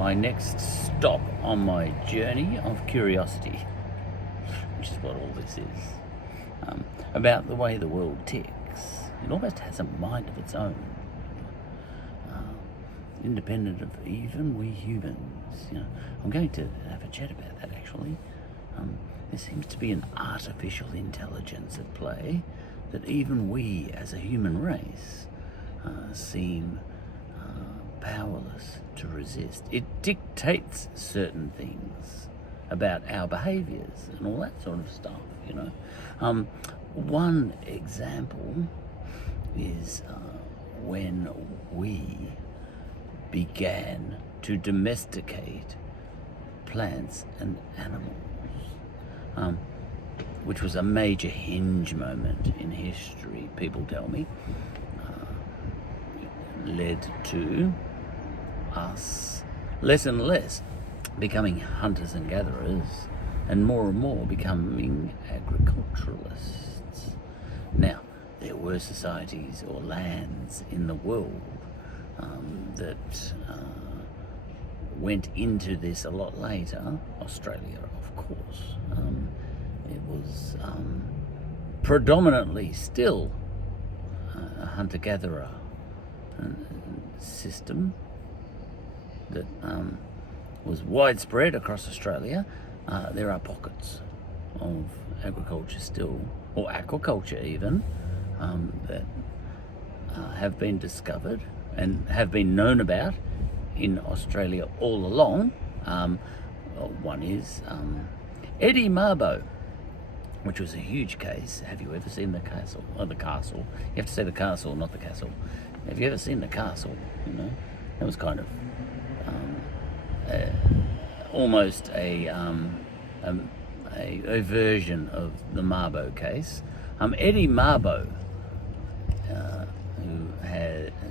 my next stop on my journey of curiosity, which is what all this is, about the way the world ticks. It almost has a mind of its own, independent of even we humans. I'm going to have a chat about that actually. There seems to be an artificial intelligence at play that even we as a human race seem powerless to resist. It dictates certain things about our behaviours and all that sort of stuff, One example is when we began to domesticate plants and animals, which was a major hinge moment in history, people tell me, led to us less and less becoming hunters and gatherers and more becoming agriculturalists. Now, there were societies or lands in the world that went into this a lot later. Australia, of course. It was predominantly still a hunter-gatherer system that was widespread across Australia. There are pockets of agriculture still, or aquaculture even, that have been discovered and have been known about in Australia all along. One is Eddie Mabo, which was a huge case. Have you ever seen the castle? Or the castle. You have to say the castle, not the castle. Have you ever seen the castle? That was kind of almost a version of the Mabo case. Eddie Mabo,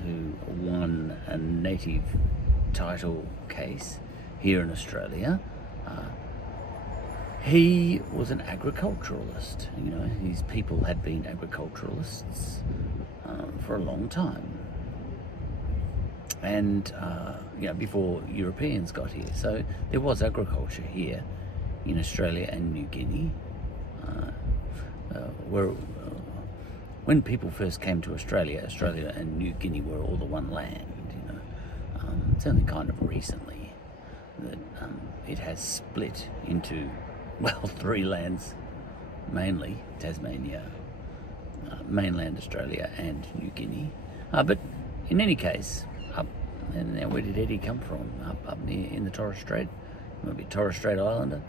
who won a native title case here in Australia, he was an agriculturalist. His people had been agriculturalists for a long time, and before Europeans got here. So there was agriculture here in Australia and New Guinea, where when people first came to Australia and New Guinea were all the one land. It's only kind of recently that it has split into, three lands, mainly Tasmania, mainland Australia and New Guinea. But in any case, and now where did Eddie come from? Up near in the Torres Strait, maybe Torres Strait Islander.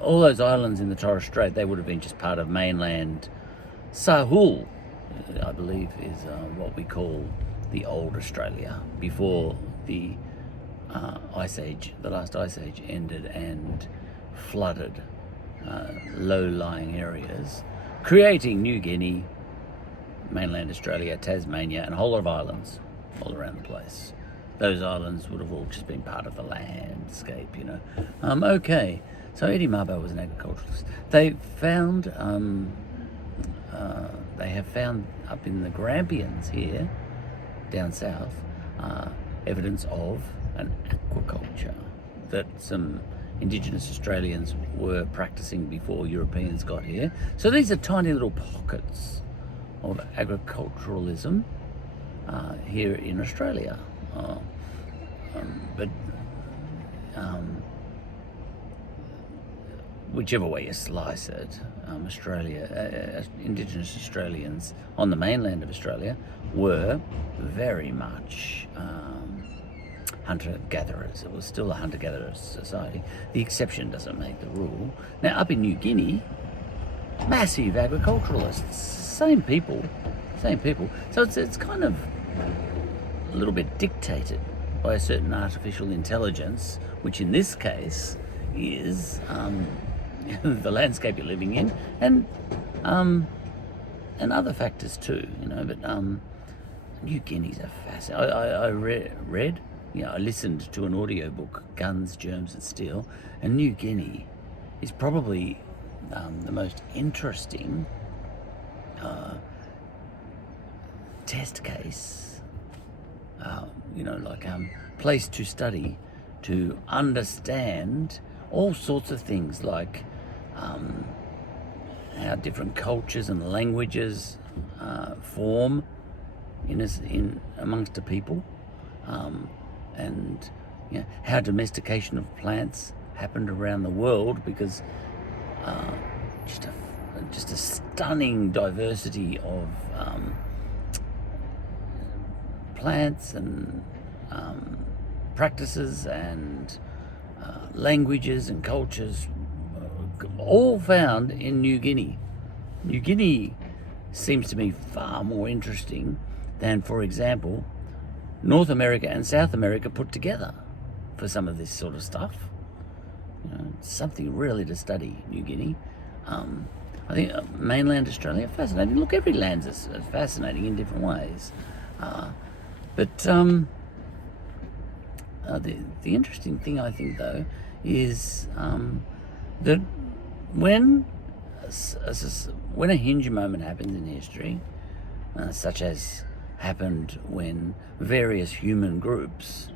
All those islands in the Torres Strait, they would have been just part of mainland Sahul, I believe, is what we call the old Australia, before the Ice Age, the last Ice Age ended and flooded low-lying areas, creating New Guinea, mainland Australia, Tasmania, and a whole lot of islands all around the place. Those islands would have all just been part of the landscape, Okay, so Eddie Mabo was an agriculturalist. They have found up in the Grampians here, down south, evidence of an aquaculture that some Indigenous Australians were practicing before Europeans got here. So these are tiny little pockets of agriculturalism here in Australia. But whichever way you slice it, Indigenous Australians on the mainland of Australia were very much hunter-gatherers. It was still a hunter-gatherer society. The exception doesn't make the rule. Now, up in New Guinea, massive agriculturalists, same people. So it's kind of a little bit dictated by a certain artificial intelligence, which in this case is the landscape you're living in, and other factors too, But New Guinea's a fascinating. I read, I listened to an audiobook, Guns, Germs and Steel, and New Guinea is probably the most interesting test case, place to study to understand all sorts of things like how different cultures and languages form in amongst a people, and how domestication of plants happened around the world, because just a stunning diversity of plants and practices and languages and cultures, all found in New Guinea. New Guinea seems to me far more interesting than, for example, North America and South America put together for some of this sort of stuff. It's something really to study, New Guinea. I think mainland Australia, fascinating. Look, every land's as fascinating in different ways. But the interesting thing, I think, though, is that when a hinge moment happens in history, such as happened when various human groups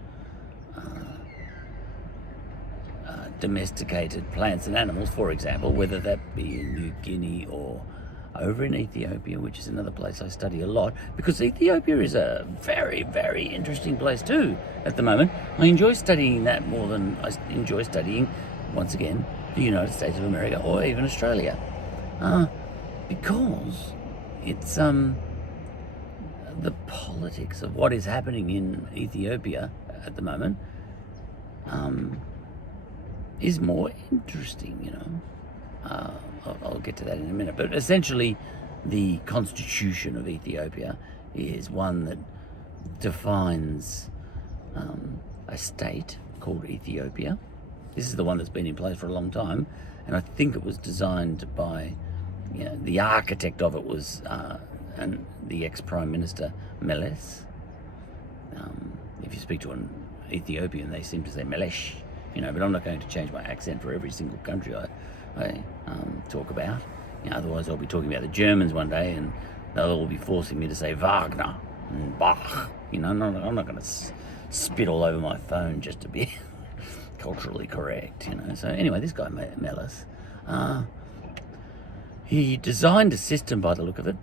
domesticated plants and animals, for example, whether that be in New Guinea or over in Ethiopia, which is another place I study a lot, because Ethiopia is a very, very interesting place too at the moment. I enjoy studying that more than I enjoy studying, once again, the United States of America or even Australia, because it's the politics of what is happening in Ethiopia at the moment is more interesting, I'll get to that in a minute. But essentially, the constitution of Ethiopia is one that defines a state called Ethiopia. This is the one that's been in place for a long time, and I think it was designed by, the architect of it was the ex-Prime Minister Meles. If you speak to an Ethiopian, they seem to say Melesh, but I'm not going to change my accent for every single country I talk about. Otherwise I'll be talking about the Germans one day and they'll all be forcing me to say Wagner and Bach. I'm not going to spit all over my phone just to be culturally correct. So anyway, this guy Meles, he designed a system, by the look of it,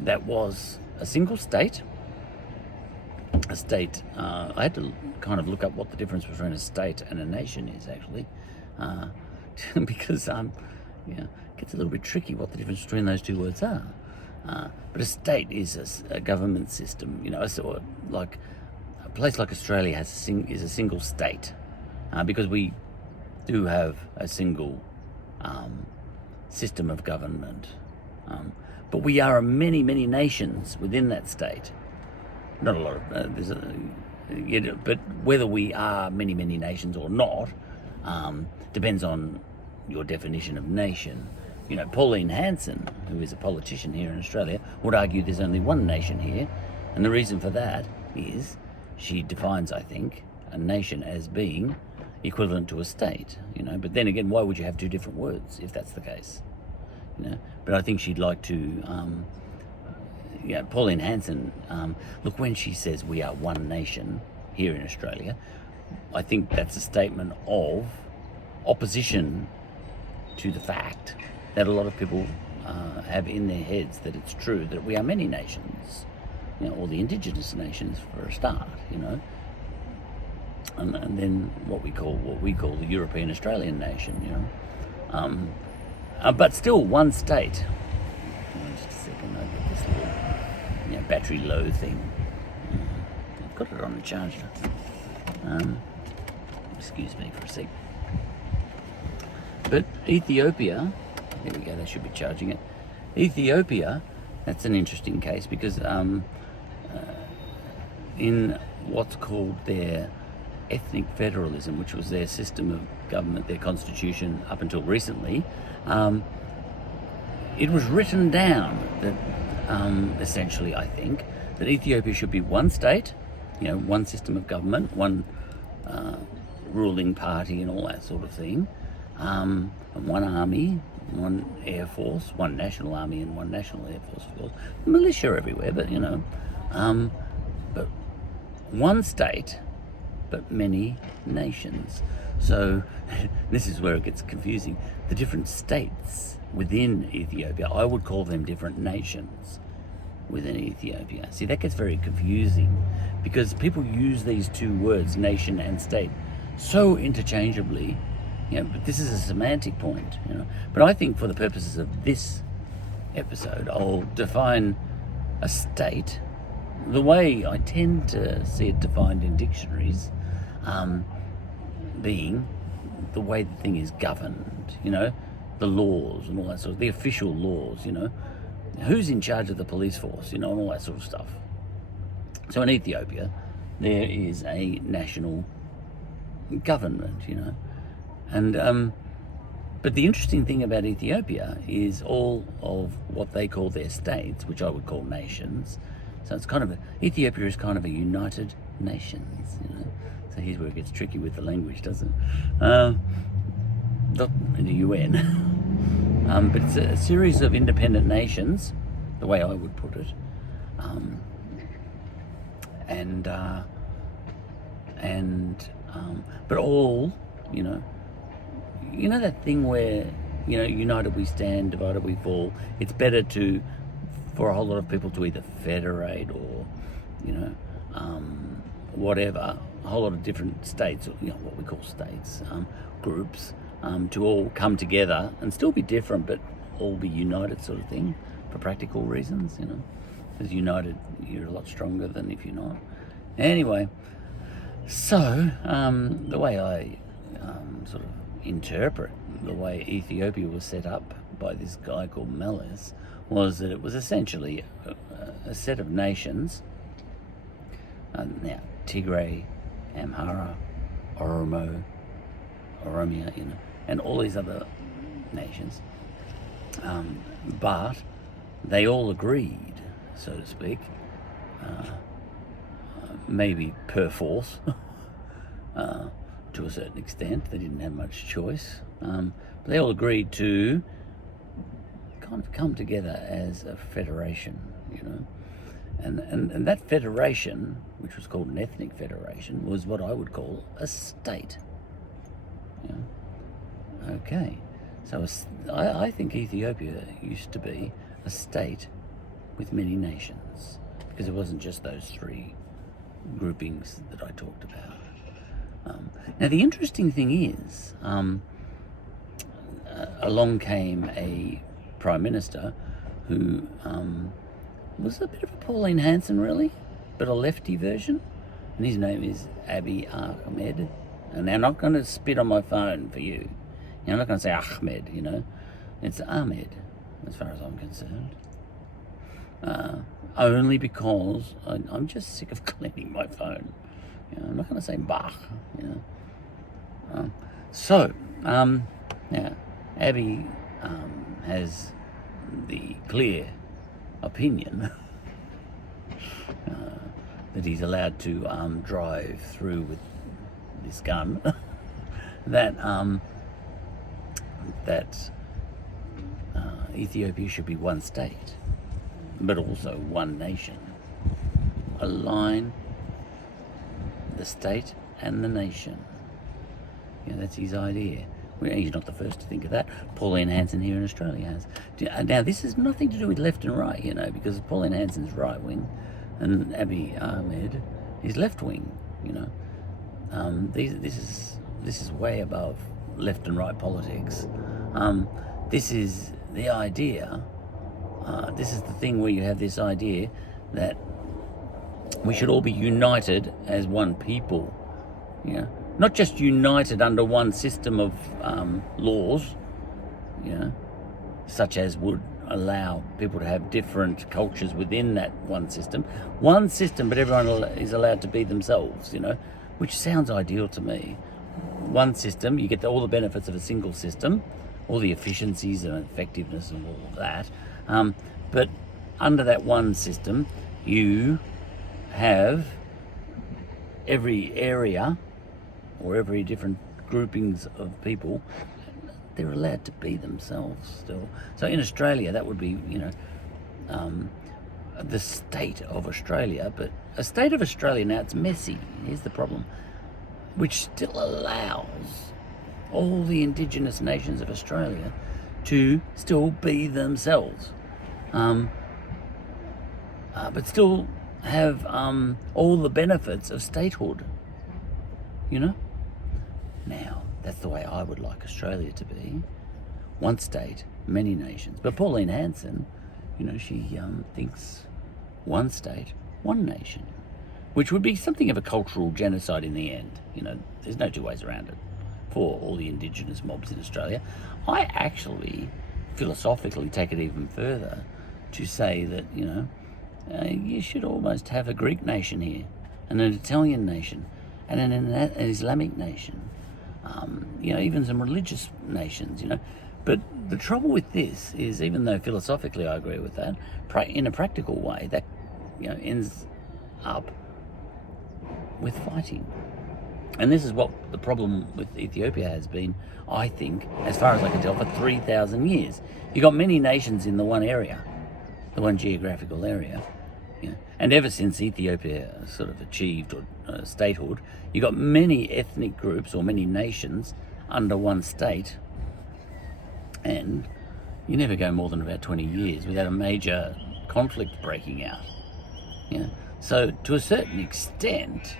that was a single state. I had to kind of look up what the difference between a state and a nation is, actually, because it gets a little bit tricky what the difference between those two words are. But a state is a government system, so like a place like Australia is a single state, because we do have a single system of government, but we are many, many nations within that state. Not a lot of, but whether we are many, many nations or not depends on your definition of nation. Pauline Hanson, who is a politician here in Australia, would argue there's only one nation here, and the reason for that is she defines, I think, a nation as being equivalent to a state. But then again, why would you have two different words if that's the case? But I think she'd like to. Pauline Hanson, look, when she says we are one nation here in Australia, I think that's a statement of opposition to the fact that a lot of people have in their heads that it's true that we are many nations, or the indigenous nations for a start, and then what we call the European Australian nation, but still one state. Just a second, I'll get this little battery low thing. I've got it on the charger. Excuse me for a sec. But Ethiopia, there we go, they should be charging it. Ethiopia, that's an interesting case because in what's called their ethnic federalism, which was their system of government, their constitution up until recently, it was written down that essentially, I think, that Ethiopia should be one state, one system of government, one ruling party and all that sort of thing, and one army, one air force, one national army and one national air force, of course. Militia everywhere, but but one state but many nations. So this is where it gets confusing. The different states within Ethiopia, I would call them different nations within Ethiopia. See, that gets very confusing because people use these two words, nation and state, so interchangeably. But this is a semantic point. But I think for the purposes of this episode, I'll define a state the way I tend to see it defined in dictionaries, being the way the thing is governed, the laws and all that sort of, the official laws, who's in charge of the police force, and all that sort of stuff. So in Ethiopia, there is a national government, and but the interesting thing about Ethiopia is all of what they call their states, which I would call nations. So it's Ethiopia is kind of a united nations, So here's where it gets tricky with the language, doesn't it? Not in the UN, but it's a series of independent nations, the way I would put it, but all, that thing where, united we stand, divided we fall. It's better for a whole lot of people to either federate or, whatever, a whole lot of different states, what we call states, groups, to all come together and still be different, but all be united sort of thing for practical reasons, Because united, you're a lot stronger than if you're not. Anyway, so the way I sort of interpret the way Ethiopia was set up by this guy called Meles was that it was essentially a set of nations. Now, Tigray, Amhara, Oromia, and all these other nations. But they all agreed, so to speak, maybe per force, to a certain extent. They didn't have much choice. But they all agreed to kind of come together as a federation, And that federation, which was called an ethnic federation, was what I would call a state. Okay. So I think Ethiopia used to be a state with many nations, because it wasn't just those three groupings that I talked about. Now, the interesting thing is, along came a prime minister who was a bit of a Pauline Hanson, really, but a lefty version, and his name is Abiy Ahmed. And I'm not going to spit on my phone for you. I'm not going to say Ahmed, It's Ahmed, as far as I'm concerned. Only because I'm just sick of cleaning my phone. I'm not going to say Bach, Abiy has the clear opinion that he's allowed to drive through with this gun, that Ethiopia should be one state, but also one nation. Align the state and the nation. That's his idea. He's not the first to think of that. Pauline Hanson here in Australia has. Now, this has nothing to do with left and right, because Pauline Hanson's right wing and Abiy Ahmed is left wing, This is way above left and right politics. This is the idea. This is the thing where you have this idea that we should all be united as one people. Not just united under one system of laws, such as would allow people to have different cultures within that one system. One system, but everyone is allowed to be themselves, which sounds ideal to me. One system, you get all the benefits of a single system, all the efficiencies and effectiveness and all of that. But under that one system, you have every area or every different groupings of people, they're allowed to be themselves still. So in Australia, that would be, the state of Australia. But a state of Australia, now it's messy. Here's the problem. which still allows all the Indigenous nations of Australia to still be themselves, but still have all the benefits of statehood, you know? Now, that's the way I would like Australia to be. One state, many nations. But Pauline Hanson, she thinks one state, one nation, which would be something of a cultural genocide in the end. There's no two ways around it for all the Indigenous mobs in Australia. I actually philosophically take it even further to say that, you should almost have a Greek nation here, and an Italian nation, and an Islamic nation, even some religious nations, But the trouble with this is, even though philosophically I agree with that, in a practical way, that ends up with fighting. And this is what the problem with Ethiopia has been, I think, as far as I can tell, for 3,000 years. You've got many nations in the one area, the one geographical area. And ever since Ethiopia sort of achieved statehood, you've got many ethnic groups or many nations under one state. And you never go more than about 20 years without a major conflict breaking out. So to a certain extent,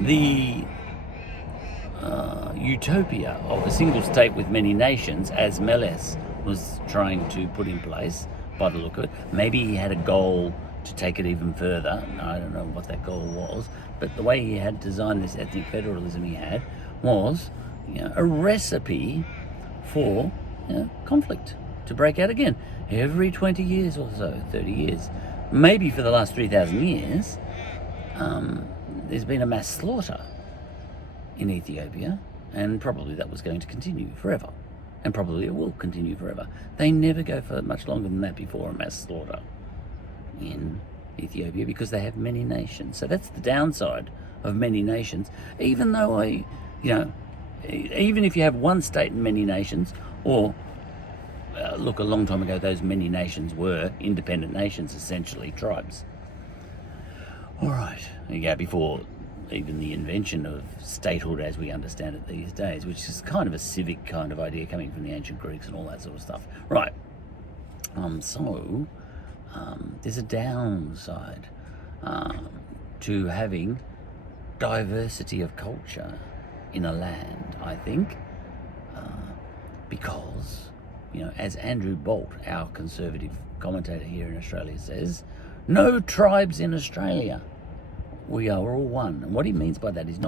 the utopia of a single state with many nations, as Meles was trying to put in place, by the look of it, maybe he had a goal to take it even further. I don't know what that goal was, but the way he had designed this ethnic federalism he had was a recipe for conflict to break out again every 20 years or so, 30 years. Maybe for the last 3,000 years, there's been a mass slaughter in Ethiopia, and probably that was going to continue forever, and probably it will continue forever. They never go for much longer than that before a mass slaughter in Ethiopia, because they have many nations. So that's the downside of many nations. Even though even if you have one state and many nations, or look, a long time ago those many nations were independent nations, essentially tribes. All right, before even the invention of statehood as we understand it these days, which is kind of a civic kind of idea coming from the ancient Greeks and all that sort of stuff. Right. So there's a downside to having diversity of culture in a land, I think, because, as Andrew Bolt, our conservative commentator here in Australia, says, no tribes in Australia. We are all one. And what he means by that is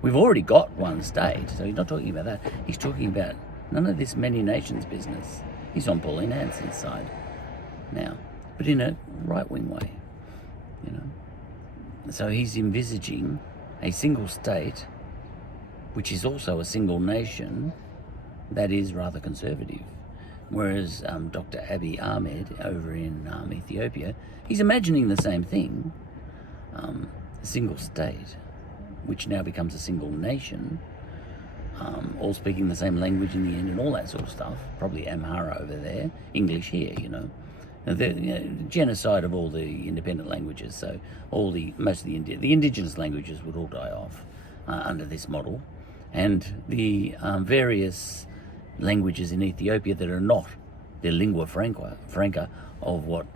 we've already got one state, so he's not talking about that. He's talking about none of this many nations business. He's on Pauline Hanson's side now, but in a right-wing way, So he's envisaging a single state, which is also a single nation, that is rather conservative. Whereas Dr. Abiy Ahmed over in Ethiopia, he's imagining the same thing, a single state, which now becomes a single nation, all speaking the same language in the end and all that sort of stuff. Probably Amhara over there, English here, The genocide of all the independent languages, so most of the indigenous languages would all die off under this model. And the various languages in Ethiopia that are not the lingua franca of what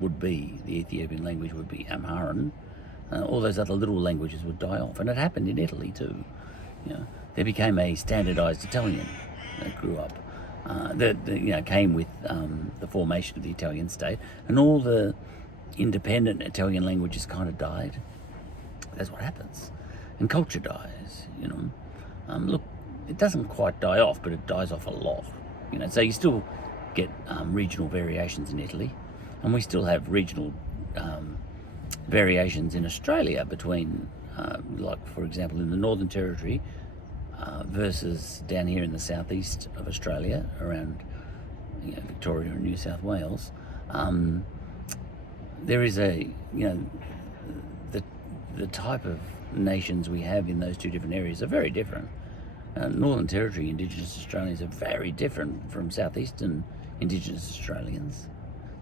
would be the Ethiopian language would be Amharic. All those other little languages would die off, and it happened in Italy too. There became a standardized Italian that grew up. That came with the formation of the Italian state, and all the independent Italian languages kind of died. That's what happens, and culture dies. Look, it doesn't quite die off, but it dies off a lot. So you still get regional variations in Italy, and we still have regional variations in Australia between, like for example, in the Northern Territory versus down here in the southeast of Australia, around Victoria and New South Wales. There is the type of nations we have in those two different areas are very different. Northern Territory Indigenous Australians are very different from southeastern Indigenous Australians.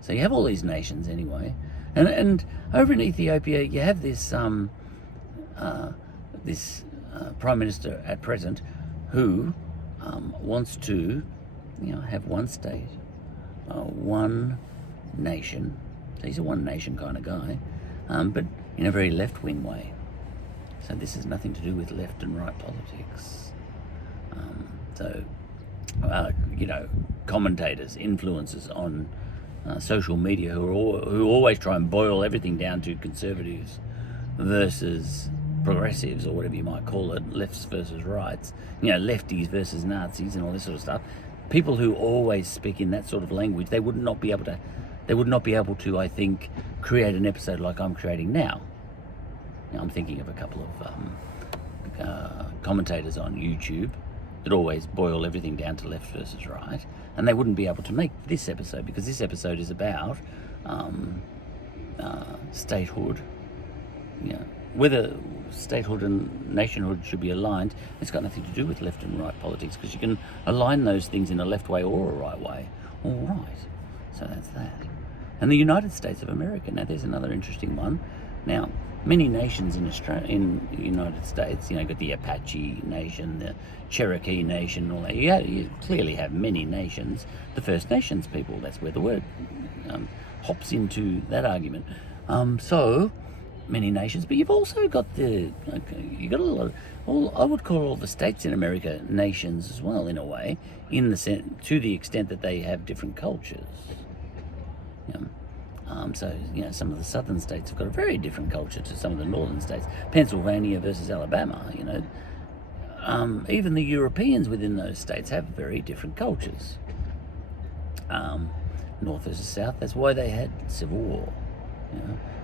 So you have all these nations anyway, And over in Ethiopia, you have this prime minister at present who wants to, have one state, one nation. So he's a one nation kind of guy, but in a very left-wing way. So this has nothing to do with left and right politics. Commentators, influencers on social media who always try and boil everything down to conservatives versus progressives, or whatever you might call it, lefts versus rights, lefties versus Nazis and all this sort of stuff. People who always speak in that sort of language, they would not be able to, I think, create an episode like I'm creating now. I'm thinking of a couple of commentators on YouTube that always boil everything down to left versus right, and they wouldn't be able to make this episode, because this episode is about statehood, whether statehood and nationhood should be aligned. It's got nothing to do with left and right politics, because you can align those things in a left way or a right way. All right, so that's that. And the United States of America. Now, there's another interesting one. Now, many nations in the United States, you've got the Apache Nation, the Cherokee Nation, all that. You clearly have many nations. The First Nations people, that's where the word hops into that argument. So many nations, but you've also got a lot of, I would call all the states in America nations as well, in a way, to the extent that they have different cultures. Some of the southern states have got a very different culture to some of the northern states. Pennsylvania versus Alabama, even the Europeans within those states have very different cultures. North versus south, that's why they had civil war,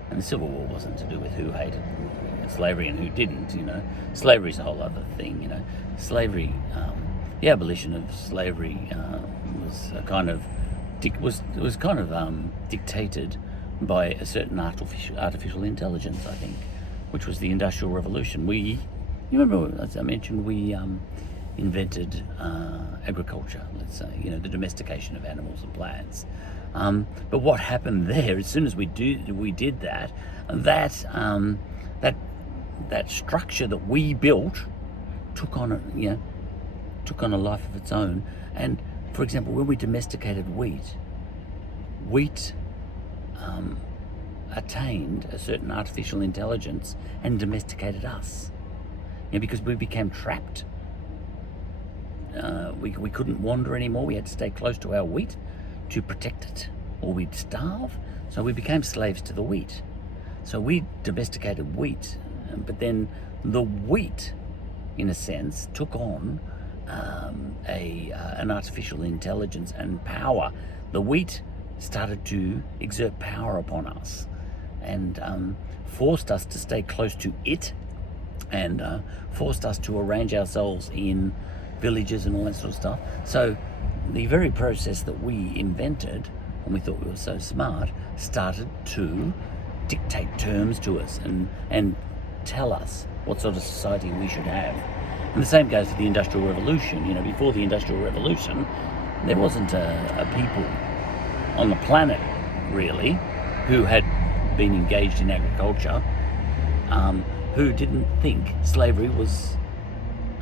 and the Civil War wasn't to do with who hated slavery and who didn't, Slavery's a whole other thing, Slavery, the abolition of slavery was a kind of dictated by a certain artificial intelligence, I think, which was the Industrial Revolution. You remember, as I mentioned, we invented agriculture, let's say, the domestication of animals and plants. But what happened there, as soon as we did that structure that we built took on a life of its own. And for example, when we domesticated wheat attained a certain artificial intelligence and domesticated us, because we became trapped. We couldn't wander anymore. We had to stay close to our wheat to protect it, or we'd starve. So we became slaves to the wheat. So we domesticated wheat, but then the wheat, in a sense, took on an artificial intelligence and power. The wheat started to exert power upon us and forced us to stay close to it, and forced us to arrange ourselves in villages and all that sort of stuff. So the very process that we invented, and we thought we were so smart, started to dictate terms to us and tell us what sort of society we should have. And the same goes for the Industrial Revolution. Before the Industrial Revolution, there wasn't a people on the planet, really, who had been engaged in agriculture, who didn't think slavery was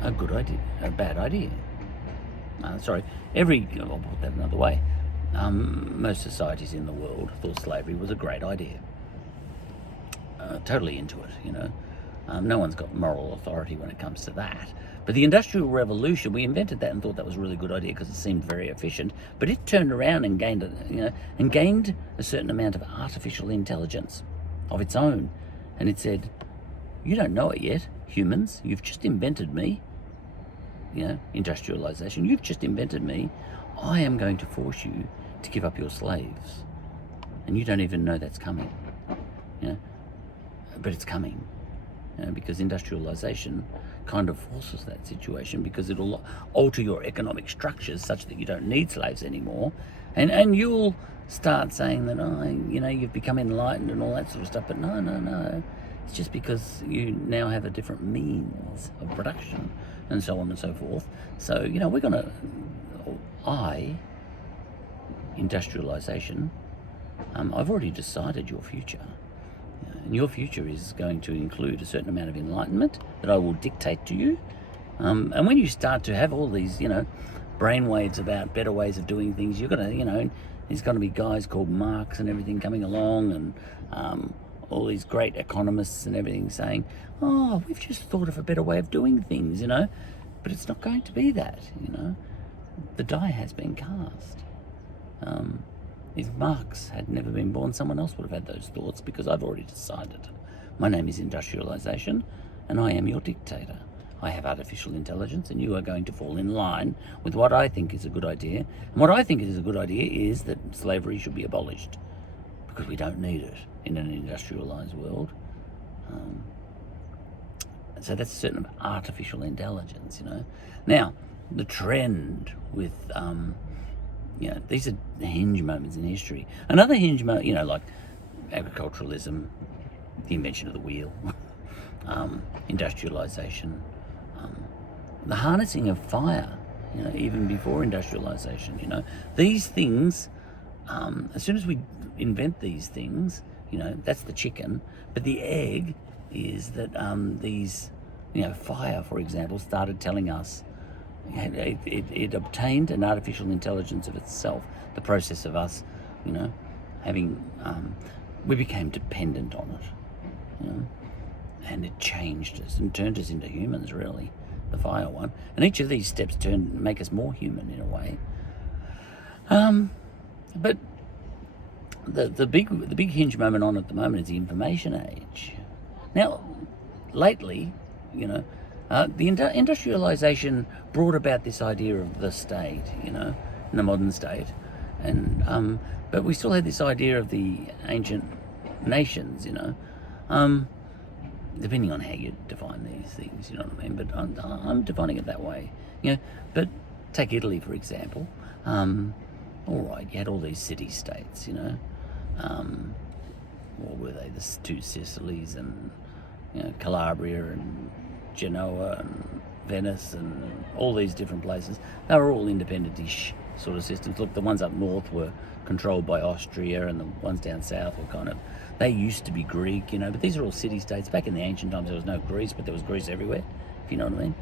a good idea, a bad idea. I'll put that another way. Most societies in the world thought slavery was a great idea. Totally into it, no one's got moral authority when it comes to that. But the Industrial Revolution, we invented that and thought that was a really good idea because it seemed very efficient. But it turned around and gained a certain amount of artificial intelligence of its own. And it said, you don't know it yet, humans. You've just invented me. Industrialization. You've just invented me. I am going to force you to give up your slaves. And you don't even know that's coming. But it's coming. Because industrialization kind of forces that situation, because it'll alter your economic structures such that you don't need slaves anymore, and you'll start saying that you've become enlightened and all that sort of stuff. But no, it's just because you now have a different means of production and so on and so forth. So industrialization I've already decided your future. And your future is going to include a certain amount of enlightenment that I will dictate to you. And when you start to have all these, brainwaves about better ways of doing things, you're going to, there's going to be guys called Marx and everything coming along, and all these great economists and everything saying, oh, we've just thought of a better way of doing things, But it's not going to be that, The die has been cast. If Marx had never been born, someone else would have had those thoughts, because I've already decided. My name is industrialization, and I am your dictator. I have artificial intelligence, and you are going to fall in line with what I think is a good idea. And what I think is a good idea is that slavery should be abolished, because we don't need it in an industrialized world. So that's a certain artificial intelligence, Now, the trend with, these are hinge moments in history. Another hinge moment, like agriculturalism, the invention of the wheel, industrialization, the harnessing of fire, even before industrialization, these things, as soon as we invent these things, that's the chicken, but the egg is that these, fire, for example, started telling us, it obtained an artificial intelligence of itself, the process of us, having, we became dependent on it, and it changed us and turned us into humans, really, the fire one. And each of these steps make us more human in a way. But the big hinge moment on at the moment is the information age. Now, lately, the industrialization brought about this idea of the state, in the modern state, and but we still had this idea of the ancient nations, depending on how you define these things, you know what I mean? But I'm defining it that way, But take Italy, for example. All right, you had all these city-states, what were they? The two Sicilies and Calabria and Genoa and Venice and all these different places. They were all independent-ish sort of systems. Look, the ones up north were controlled by Austria, and the ones down south were they used to be Greek, but these are all city-states. Back in the ancient times, there was no Greece, but there was Greece everywhere, if you know what I mean.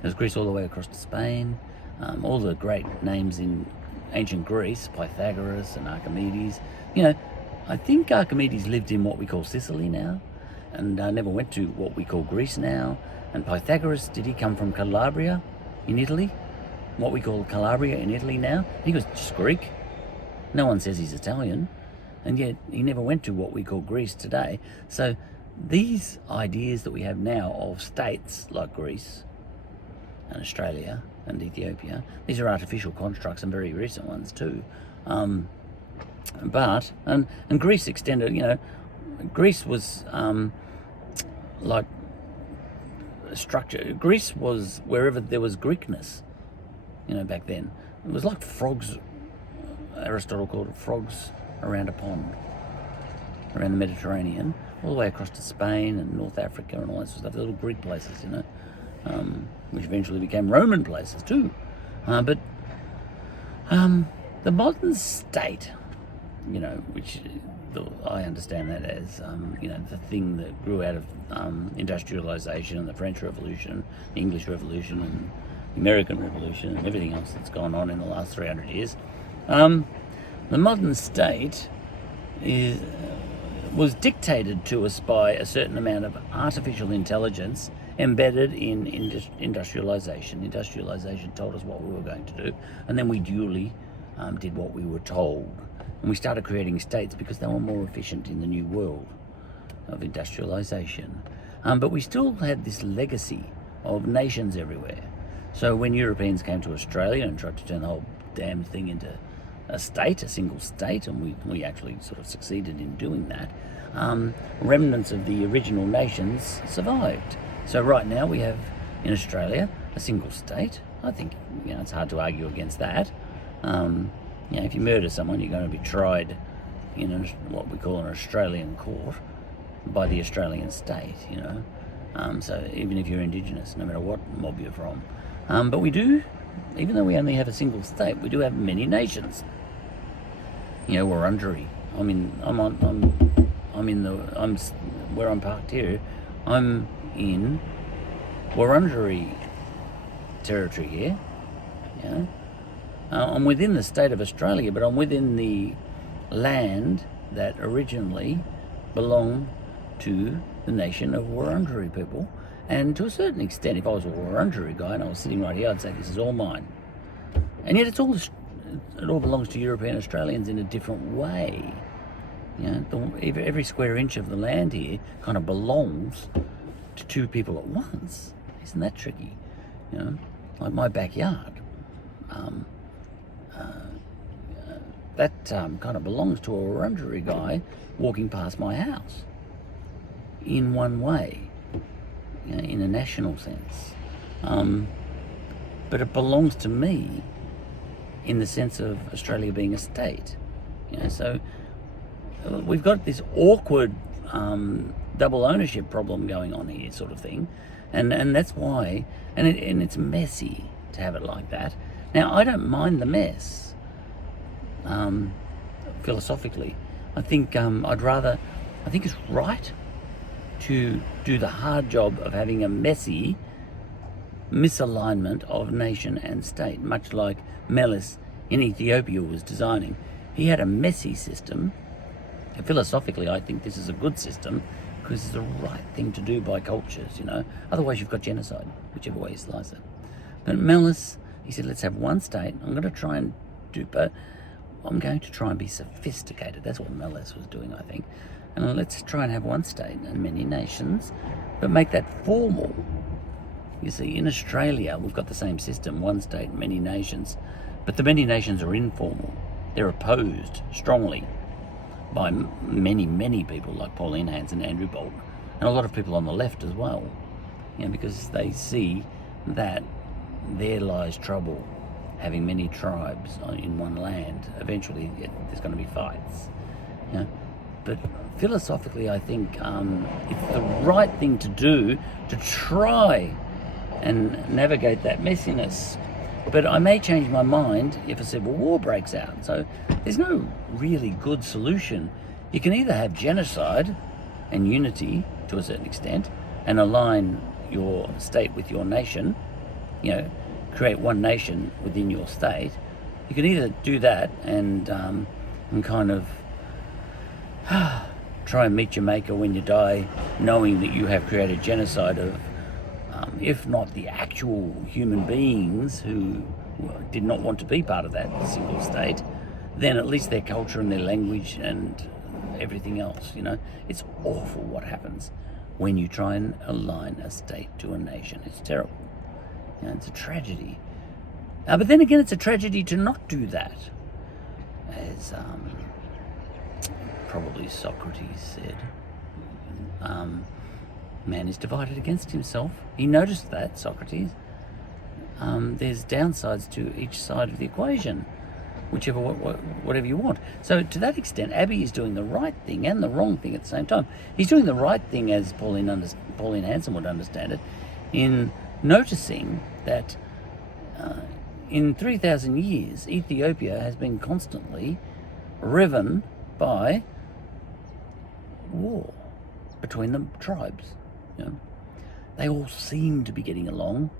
There was Greece all the way across to Spain. All the great names in ancient Greece, Pythagoras and Archimedes. I think Archimedes lived in what we call Sicily now, and never went to what we call Greece now. And Pythagoras, did he come from Calabria in Italy? What we call Calabria in Italy now? He was just Greek. No one says he's Italian, and yet he never went to what we call Greece today. So these ideas that we have now of states like Greece and Australia and Ethiopia, these are artificial constructs, and very recent ones too. But Greece extended, Greece was like a structure. Greece was wherever there was Greekness, back then. It was like frogs. Aristotle called it frogs around a pond, around the Mediterranean, all the way across to Spain and North Africa and all that sort of stuff. Little Greek places, which eventually became Roman places too. But the modern state, which I understand that as, the thing that grew out of industrialization and the French Revolution, the English Revolution and the American Revolution and everything else that's gone on in the last 300 years. The modern state was dictated to us by a certain amount of artificial intelligence embedded in industrialization. Industrialization told us what we were going to do, and then we duly did what we were told. And we started creating states because they were more efficient in the new world of industrialization. But we still had this legacy of nations everywhere. So when Europeans came to Australia and tried to turn the whole damn thing into a state, a single state, and we actually sort of succeeded in doing that, remnants of the original nations survived. So right now we have in Australia a single state. I think it's hard to argue against that. If you murder someone, you're going to be tried in what we call an Australian court by the Australian state. So even if you're Indigenous, no matter what mob you're from, but we do, even though we only have a single state, we do have many nations. Wurundjeri. Where I'm parked here. I'm in Wurundjeri territory here. Yeah. I'm within the state of Australia, but I'm within the land that originally belonged to the nation of Wurundjeri people. And to a certain extent, if I was a Wurundjeri guy and I was sitting right here, I'd say this is all mine. And yet it all belongs to European Australians in a different way. Every square inch of the land here kind of belongs to two people at once. Isn't that tricky? Like my backyard. That kind of belongs to a Wurundjeri guy walking past my house in one way, in a national sense. But it belongs to me in the sense of Australia being a state. So we've got this awkward double ownership problem going on here, sort of thing. And that's why, and it's messy to have it like that. Now, I don't mind the mess. Philosophically, I think it's right to do the hard job of having a messy misalignment of nation and state, much like Meles in Ethiopia was designing. He had a messy system. Philosophically, I think this is a good system because it's the right thing to do by cultures, Otherwise, you've got genocide, whichever way you slice it. But Meles, he said, let's have one state. I'm going to try and be sophisticated. That's what Meles was doing, I think. And let's try and have one state and many nations, but make that formal. You see, in Australia, we've got the same system, one state, many nations, but the many nations are informal. They're opposed strongly by many, many people like Pauline Hanson, Andrew Bolt, and a lot of people on the left as well, because they see that there lies trouble. Having many tribes in one land, eventually there's going to be fights. But philosophically, I think it's the right thing to do to try and navigate that messiness. But I may change my mind if a civil war breaks out. So there's no really good solution. You can either have genocide and unity to a certain extent and align your state with your nation, create one nation within your state. You can either do that and kind of try and meet your maker when you die, knowing that you have created genocide of, if not the actual human beings who did not want to be part of that single state, then at least their culture and their language and everything else. It's awful what happens when you try and align a state to a nation. It's terrible. It's a tragedy. But then again, it's a tragedy to not do that. As probably Socrates said, man is divided against himself. He noticed that, Socrates. There's downsides to each side of the equation, whatever you want. So to that extent, Abbey is doing the right thing and the wrong thing at the same time. He's doing the right thing, as Pauline Hanson would understand it, in noticing that in 3,000 years, Ethiopia has been constantly riven by war between the tribes. They all seem to be getting along.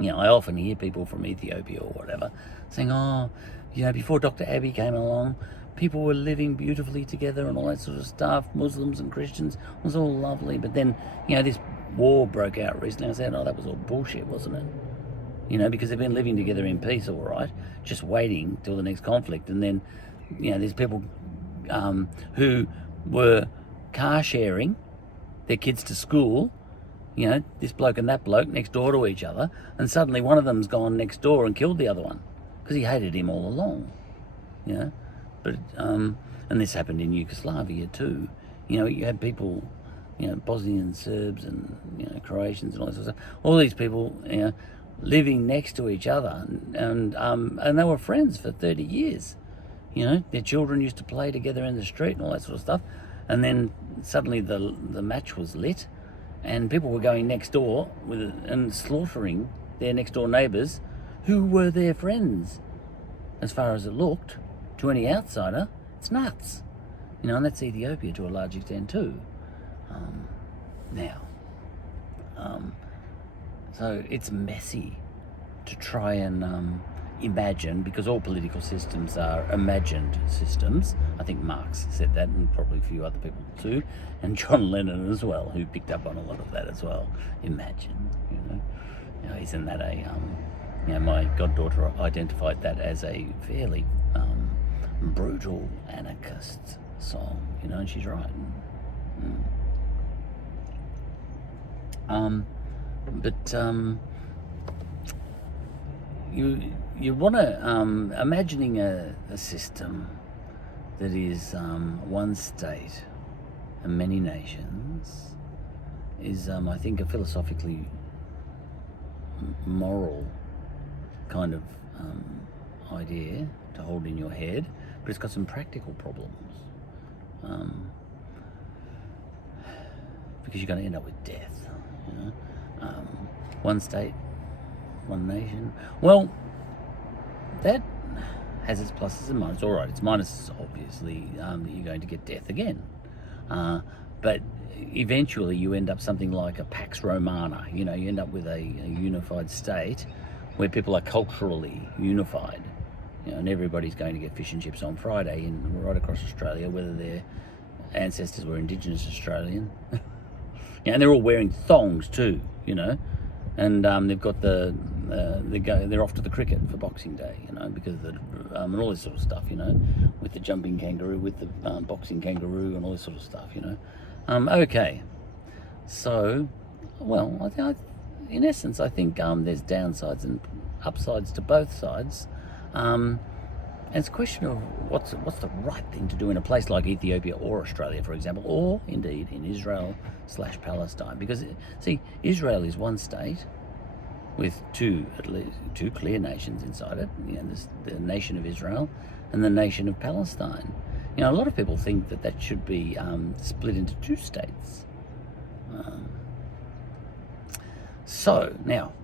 I often hear people from Ethiopia or whatever saying, before Dr. Abiy came along, people were living beautifully together and all that sort of stuff. Muslims and Christians, it was all lovely. But then, this war broke out recently. I said, that was all bullshit, wasn't it? Because they've been living together in peace, all right, just waiting till the next conflict. And then, there's people who were car sharing their kids to school, this bloke and that bloke next door to each other, and suddenly one of them's gone next door and killed the other one because he hated him all along, But, and this happened in Yugoslavia too. You had people, Bosnian Serbs and, Croatians and all that sort of stuff. All these people, living next to each other, and they were friends for 30 years. Their children used to play together in the street and all that sort of stuff. And then suddenly the match was lit, and people were going next door and slaughtering their next door neighbours, who were their friends, as far as it looked to any outsider. It's nuts. And that's Ethiopia to a large extent too. Now, so it's messy to try and imagine, because all political systems are imagined systems. I think Marx said that, and probably a few other people too, and John Lennon as well, who picked up on a lot of that as well. Imagine, isn't that my goddaughter identified that as a fairly brutal anarchist song, and she's right. But you want to imagining a system that is one state and many nations is I think a philosophically moral kind of idea to hold in your head, but it's got some practical problems, because you're going to end up with death. One state, one nation. Well, that has its pluses and minuses. All right, its minuses obviously that you're going to get death again, but eventually you end up something like a Pax Romana. You end up with a unified state where people are culturally unified. And everybody's going to get fish and chips on Friday right across Australia, whether their ancestors were Indigenous Australian. And they're all wearing thongs too, and they've got they're off to the cricket for Boxing Day, because of the and all this sort of stuff, with the jumping kangaroo, with the boxing kangaroo, and all this sort of stuff, Okay, so, well, in essence, I think there's downsides and upsides to both sides. And it's a question of what's the right thing to do in a place like Ethiopia or Australia, for example, or indeed in Israel/Palestine. Because, see, Israel is one state with at least two clear nations inside it. There's the nation of Israel and the nation of Palestine. A lot of people think that should be split into two states. So, now,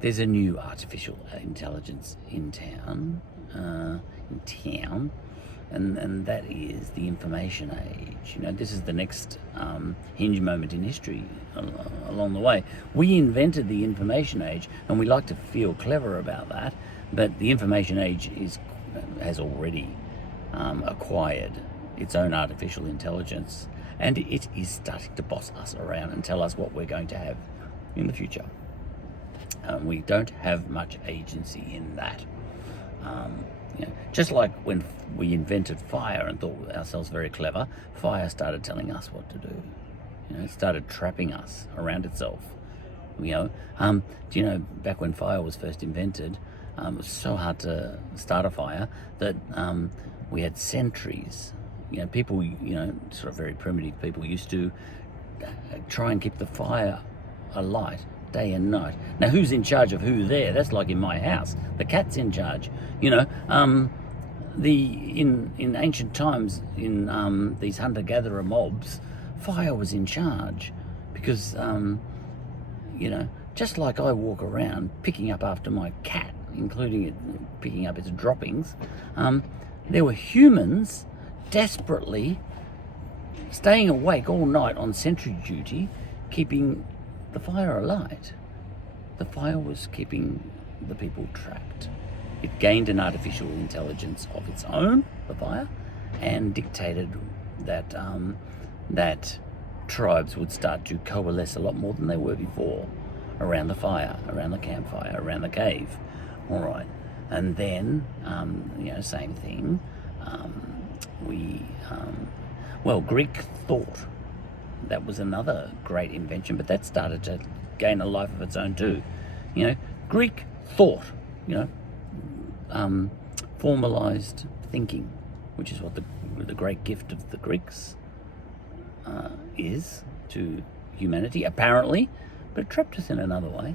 there's a new artificial intelligence in town, and that is the information age. This is the next hinge moment in history along the way. We invented the information age, and we like to feel clever about that, but the information age has already acquired its own artificial intelligence, and it is starting to boss us around and tell us what we're going to have in the future. We don't have much agency in that. Just like when we invented fire and thought ourselves very clever, fire started telling us what to do. It started trapping us around itself. Do you know, back when fire was first invented, it was so hard to start a fire that we had sentries. People, sort of very primitive people used to try and keep the fire alight day and night. Now, who's in charge of who there? That's like in my house. The cat's in charge. In ancient times, in these hunter-gatherer mobs, fire was in charge because, just like I walk around picking up after my cat, including it picking up its droppings, there were humans desperately staying awake all night on sentry duty, keeping the fire alight. The fire was keeping the people trapped. It gained an artificial intelligence of its own, the fire, and dictated that that tribes would start to coalesce a lot more than they were before around the fire, around the campfire, around the cave. All right, and then same thing. Greek thought. That was another great invention, but that started to gain a life of its own too. Greek thought, formalized thinking, which is what the great gift of the Greeks is to humanity, apparently, but it trapped us in another way.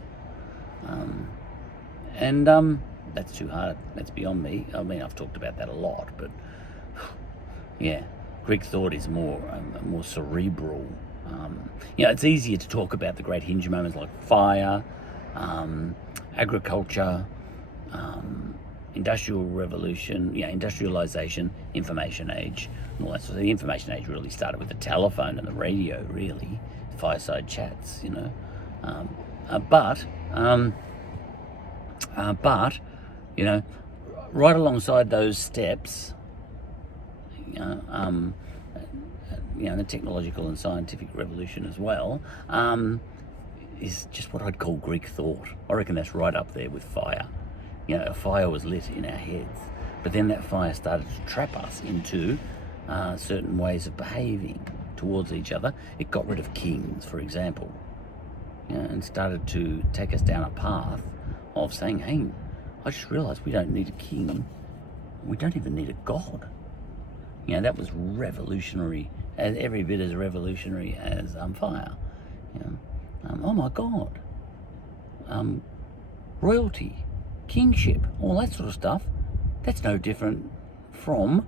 That's too hard. That's beyond me. I mean, I've talked about that a lot, but yeah. Greek thought is more cerebral. It's easier to talk about the great hinge moments like fire, agriculture, industrial revolution, industrialization, information age, and all that sort of. The information age really started with the telephone and the radio, really, fireside chats, Um, uh, but, um, but, right alongside those steps, the technological and scientific revolution as well, is just what I'd call Greek thought. I reckon that's right up there with fire. A fire was lit in our heads, but then that fire started to trap us into certain ways of behaving towards each other. It got rid of kings, for example, and started to take us down a path of saying, hey, I just realised we don't need a king. We don't even need a god. That was revolutionary, as every bit as revolutionary as fire. Oh my God, royalty, kingship, all that sort of stuff. That's no different from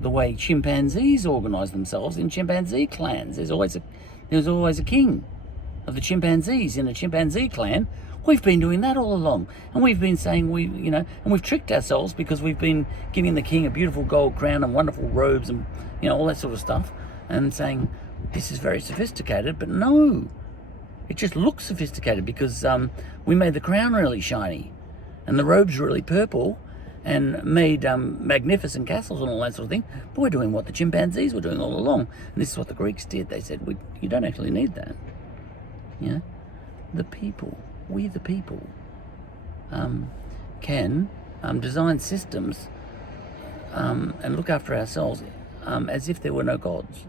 the way chimpanzees organise themselves in chimpanzee clans. There's always a king of the chimpanzees in a chimpanzee clan. We've been doing that all along, and we've been saying and we've tricked ourselves because we've been giving the king a beautiful gold crown and wonderful robes and all that sort of stuff, and saying this is very sophisticated. But no, it just looks sophisticated because we made the crown really shiny, and the robes really purple, and made magnificent castles and all that sort of thing. But we're doing what the chimpanzees were doing all along, and this is what the Greeks did. They said, you don't actually need that. The people. We, the people, can design systems and look after ourselves as if there were no gods.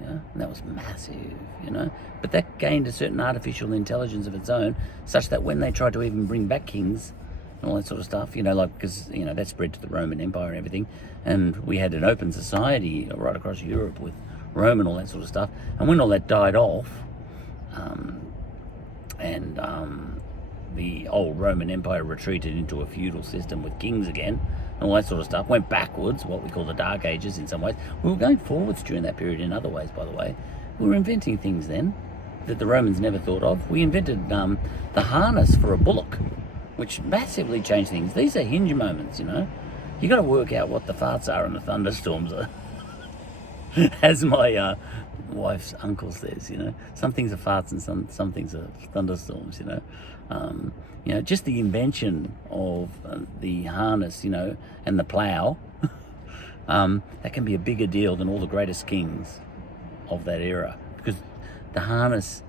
And that was massive, But that gained a certain artificial intelligence of its own, such that when they tried to even bring back kings and all that sort of stuff, because that spread to the Roman Empire and everything, and we had an open society right across Europe with Rome and all that sort of stuff. And when all that died off, and the old Roman Empire retreated into a feudal system with kings again, and all that sort of stuff, went backwards, what we call the Dark Ages in some ways. We were going forwards during that period in other ways, by the way. We were inventing things then that the Romans never thought of. We invented the harness for a bullock, which massively changed things. These are hinge moments, You got to work out what the farts are and the thunderstorms are. As my wife's uncle says, some things are farts and some things are thunderstorms, just the invention of the harness, and the plough, that can be a bigger deal than all the greatest kings of that era, because the harness,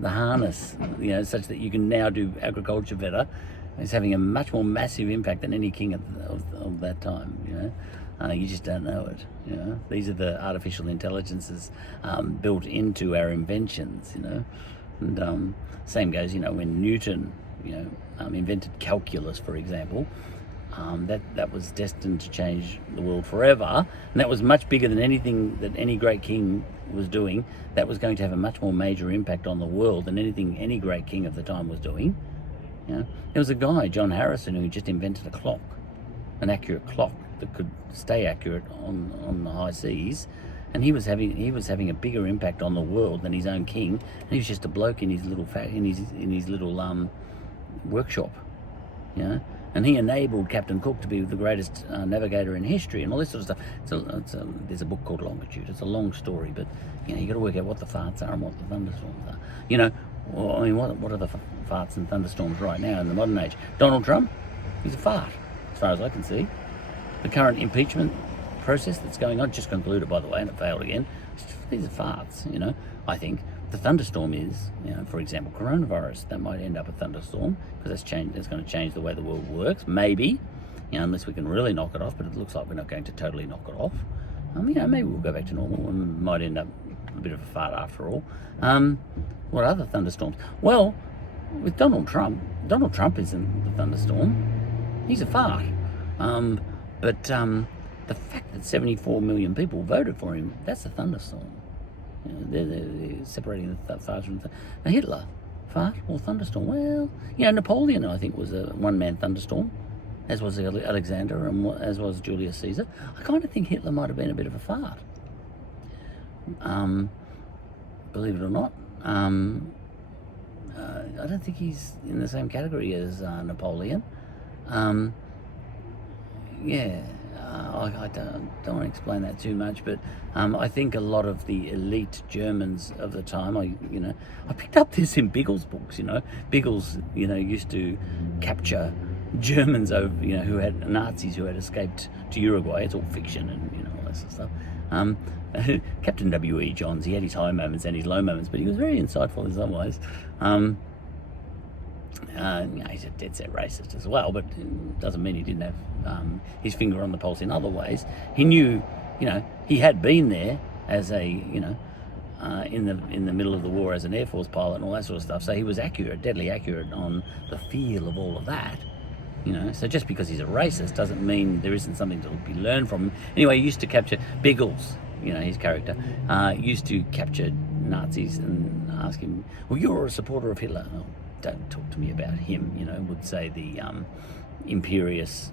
such that you can now do agriculture better, is having a much more massive impact than any king of that time, You just don't know it. These are the artificial intelligences built into our inventions. And same goes. When Newton, invented calculus, for example, that was destined to change the world forever, and that was much bigger than anything that any great king was doing. That was going to have a much more major impact on the world than anything any great king of the time was doing. There was a guy, John Harrison, who just invented a clock, an accurate clock that could stay accurate on the high seas, and he was having a bigger impact on the world than his own king, and he was just a bloke in his little workshop, and he enabled Captain Cook to be the greatest navigator in history and all this sort of stuff. There's a book called Longitude. It's a long story, but you got to work out what the farts are and what the thunderstorms are. What are the farts and thunderstorms right now in the modern age? Donald Trump, he's a fart, as far as I can see. The current impeachment process that's going on just concluded, by the way, and it failed again. These are farts, I think. The thunderstorm is, for example, coronavirus. That might end up a thunderstorm because that's going to change the way the world works. Maybe, unless we can really knock it off. But it looks like we're not going to totally knock it off. Maybe we'll go back to normal and might end up a bit of a fart after all. What other thunderstorms? Well, with Donald Trump isn't the thunderstorm. He's a fart. But the fact that 74 million people voted for him, that's a thunderstorm. They're separating the farts from now, Hitler, fart or thunderstorm? Well, Napoleon, I think, was a one-man thunderstorm, as was Alexander and as was Julius Caesar. I kind of think Hitler might have been a bit of a fart. Believe it or not. I don't think he's in the same category as Napoleon. Yeah, I don't want to explain that too much, but I think a lot of the elite Germans of the time, I picked up this in Biggles books. Biggles, used to capture Germans who had Nazis who had escaped to Uruguay. It's all fiction and all that sort of stuff. Captain W.E. Johns, he had his high moments and his low moments, but he was very insightful in some ways. He's a dead set racist as well, but it doesn't mean he didn't have his finger on the pulse in other ways. He knew, he had been there as a, in the middle of the war as an Air Force pilot and all that sort of stuff. So he was accurate, deadly accurate on the feel of all of that. So just because he's a racist doesn't mean there isn't something to be learned from him. Anyway, he used to capture Biggles, his character, used to capture Nazis and ask him, well, you're a supporter of Hitler. Oh, don't talk to me about him, would say the imperious,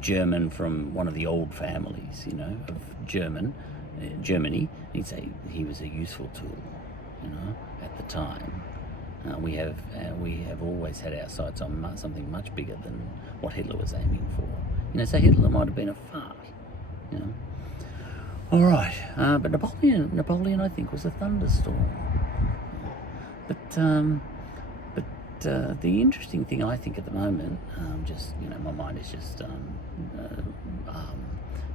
German from one of the old families, of Germany. He'd say he was a useful tool, at the time. We have always had our sights on something much bigger than what Hitler was aiming for. So Hitler might have been a fart, All right, but Napoleon, I think, was a thunderstorm. But the interesting thing I think at the moment, my mind is just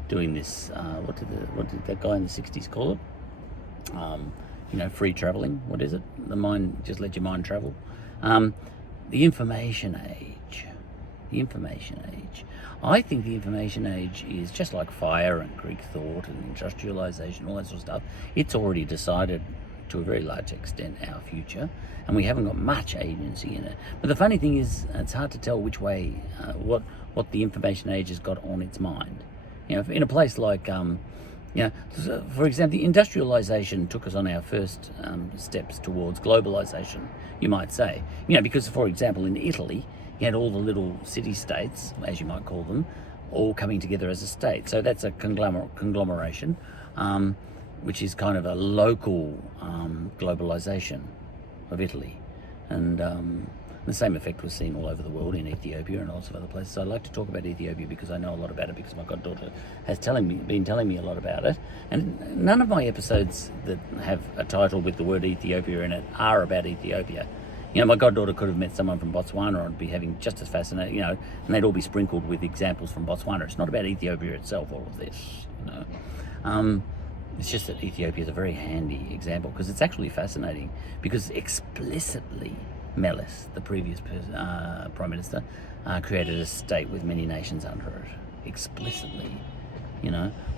doing this. What did that guy in the '60s call it? Free traveling. What is it? The mind, just let your mind travel. The information age. The information age. I think the information age is just like fire and Greek thought and industrialization, all that sort of stuff. It's already decided to a very large extent our future, and we haven't got much agency in it. But the funny thing is, it's hard to tell which way, what the information age has got on its mind. In a place like, for example, the industrialization took us on our first steps towards globalization, you might say. Because, for example, in Italy, you had all the little city-states, as you might call them, all coming together as a state. So that's a conglomeration, which is kind of a local globalization of Italy. And the same effect was seen all over the world in Ethiopia and lots of other places. I like to talk about Ethiopia because I know a lot about it, because my goddaughter has been telling me a lot about it. And none of my episodes that have a title with the word Ethiopia in it are about Ethiopia. My goddaughter could have met someone from Botswana and be having just as fascinating, and they'd all be sprinkled with examples from Botswana. It's not about Ethiopia itself, all of this, It's just that Ethiopia is a very handy example because it's actually fascinating, because explicitly Meles, the previous Prime Minister, created a state with many nations under it, explicitly,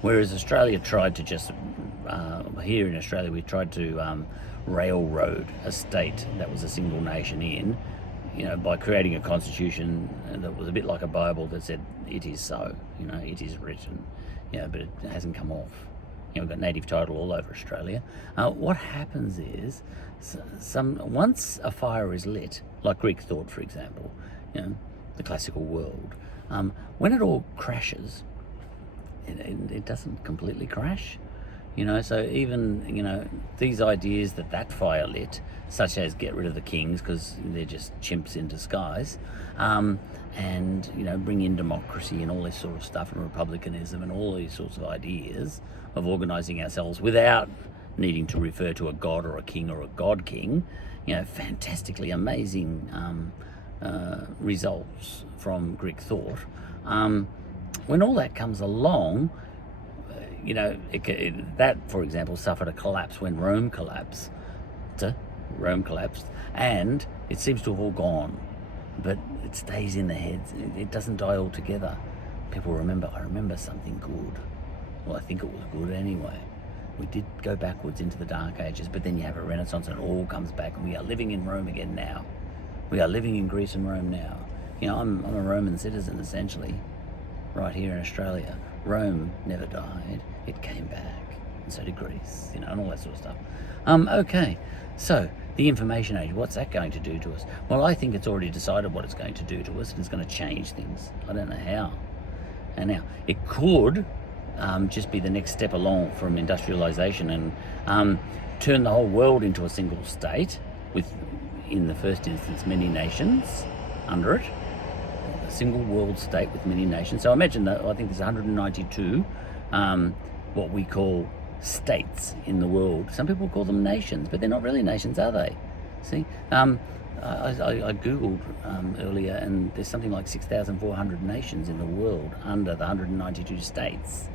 Whereas Australia tried to just, here in Australia, we tried to railroad a state that was a single nation in, by creating a constitution that was a bit like a Bible that said, it is so, it is written, but it hasn't come off. We've got native title all over Australia. What happens is, once a fire is lit, like Greek thought, for example, the classical world, when it all crashes, it doesn't completely crash. So even, these ideas that fire lit, such as get rid of the kings because they're just chimps in disguise, and, bring in democracy and all this sort of stuff, and republicanism and all these sorts of ideas of organising ourselves without needing to refer to a god or a king or a god king, fantastically amazing results from Greek thought. When all that comes along, that, for example, suffered a collapse when Rome collapsed, and it seems to have all gone, but it stays in the heads. It doesn't die altogether. People remember, I remember something good. Well, I think it was good anyway. We did go backwards into the Dark Ages, but then you have a Renaissance and it all comes back, and we are living in Rome again now. We are living in Greece and Rome now. I'm a Roman citizen, essentially, right here in Australia. Rome never died, it came back, and so did Greece, and all that sort of stuff. Okay, so the information age, what's that going to do to us? Well, I think it's already decided what it's going to do to us, and it's going to change things. I don't know how. And now, it could just be the next step along from industrialization and turn the whole world into a single state with, in the first instance, many nations under it. single world state with many nations. So imagine that I think there's 192 what we call states in the world. Some people call them nations, but they're not really nations, are they? See, I googled earlier, and there's something like 6,400 nations in the world under the 192 states.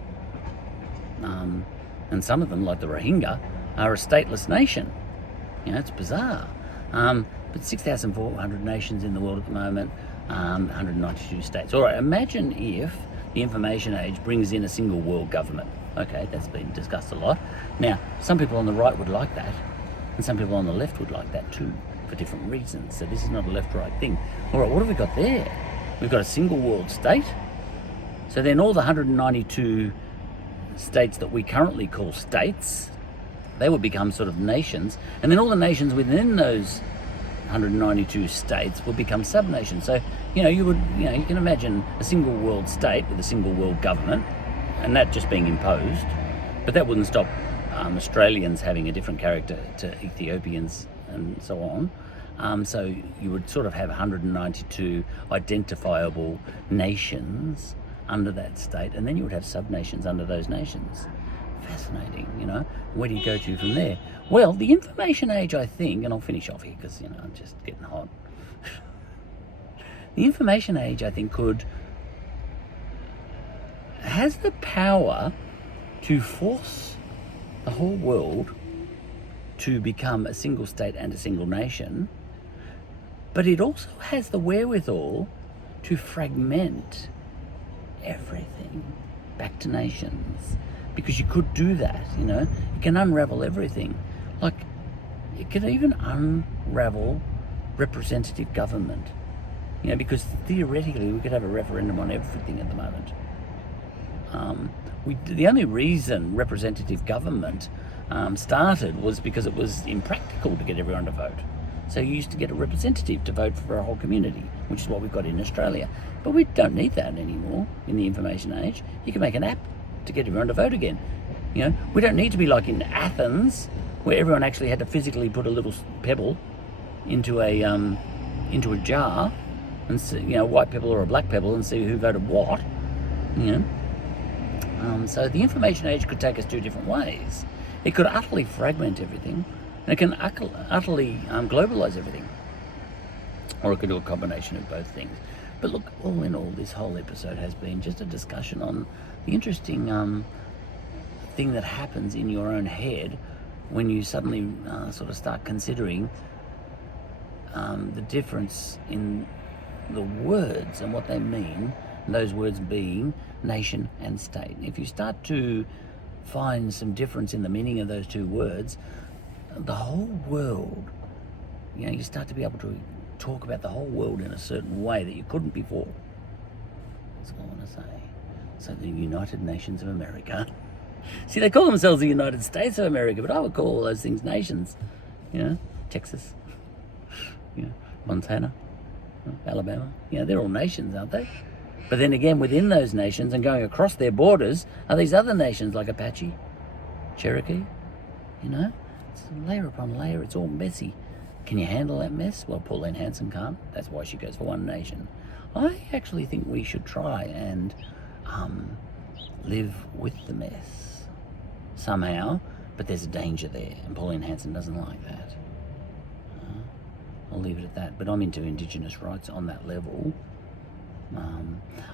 And some of them, like the Rohingya, are a stateless nation. You know, it's bizarre. But 6,400 nations in the world at the moment, 192 states. All right, imagine if the information age brings in a single world government. Okay, that's been discussed a lot. Now, some people on the right would like that, and some people on the left would like that too, for different reasons. So this is not a left-right thing. All right, what have we got there? We've got a single world state. So then all the 192 states that we currently call states, they would become sort of nations, and then all the nations within those 192 states would become sub-nations. So, you can imagine a single world state with a single world government, and that just being imposed, but that wouldn't stop Australians having a different character to Ethiopians and so on. So you would sort of have 192 identifiable nations under that state, and then you would have sub-nations under those nations. Fascinating, Where do you go to from there? Well, the information age, I think, and I'll finish off here because, I'm just getting hot. The information age, I think, has the power to force the whole world to become a single state and a single nation, but it also has the wherewithal to fragment everything back to nations, because you could do that. It can unravel everything. Like, it can even unravel representative government, because theoretically we could have a referendum on everything at the moment. The only reason representative government started was because it was impractical to get everyone to vote. So you used to get a representative to vote for a whole community, which is what we've got in Australia. But we don't need that anymore in the information age. You can make an app to get everyone to vote again. We don't need to be like in Athens, where everyone actually had to physically put a little pebble into a jar and see, a white pebble or a black pebble, and see who voted what. So the information age could take us two different ways. It could utterly fragment everything, and it can utterly globalize everything. Or it could do a combination of both things. But look, all in all, this whole episode has been just a discussion on the interesting thing that happens in your own head when you suddenly sort of start considering the difference in the words and what they mean, and those words being nation and state. If you start to find some difference in the meaning of those two words, the whole world, you start to be able to talk about the whole world in a certain way that you couldn't before. That's all I want to say. So the United Nations of America. See, they call themselves the United States of America, but I would call all those things nations. Texas, Montana, Alabama. They're all nations, aren't they? But then again, within those nations and going across their borders are these other nations like Apache, Cherokee. It's layer upon layer. It's all messy. Can you handle that mess? Well, Pauline Hanson can't. That's why she goes for one nation. I actually think we should try and live with the mess somehow, but there's a danger there, and Pauline Hanson doesn't like that. I'll leave it at that. But I'm into Indigenous rights on that level.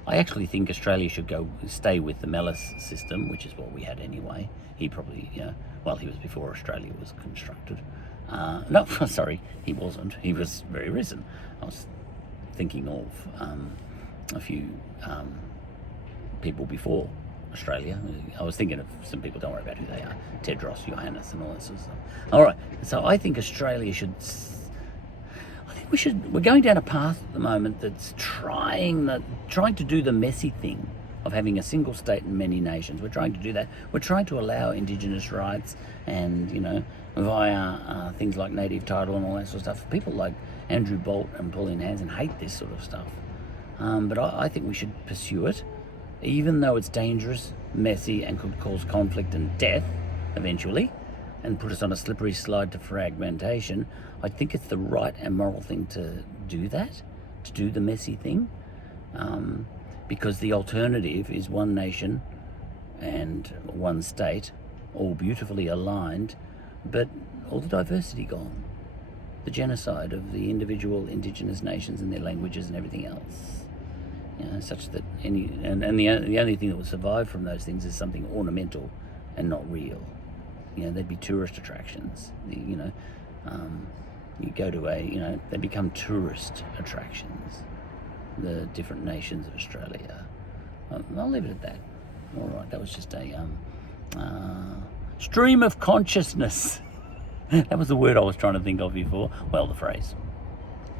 I actually think Australia should stay with the Mellis system, which is what we had anyway. He probably, he was before Australia was constructed. No, sorry, he wasn't. He was very recent. I was thinking of a few people before Australia. I was thinking of some people, don't worry about who they are. Tedros, Johannes, and all that sort of stuff. All right, so I think Australia should... We're going down a path at the moment that's trying to do the messy thing of having a single state and many nations. We're trying to do that. We're trying to allow Indigenous rights and, via things like native title and all that sort of stuff. People like Andrew Bolt and Pauline Hanson hate this sort of stuff. But I think we should pursue it, even though it's dangerous, messy, and could cause conflict and death eventually, and put us on a slippery slide to fragmentation. I think it's the right and moral thing to do that, to do the messy thing. because the alternative is one nation and one state, all beautifully aligned, but all the diversity gone. The genocide of the individual indigenous nations and their languages and everything else. Such that the only thing that would survive from those things is something ornamental and not real. They'd be tourist attractions. You go to they become tourist attractions. The different nations of Australia. I'll leave it at that. All right, that was just a stream of consciousness. That was the word I was trying to think of before. Well, the phrase.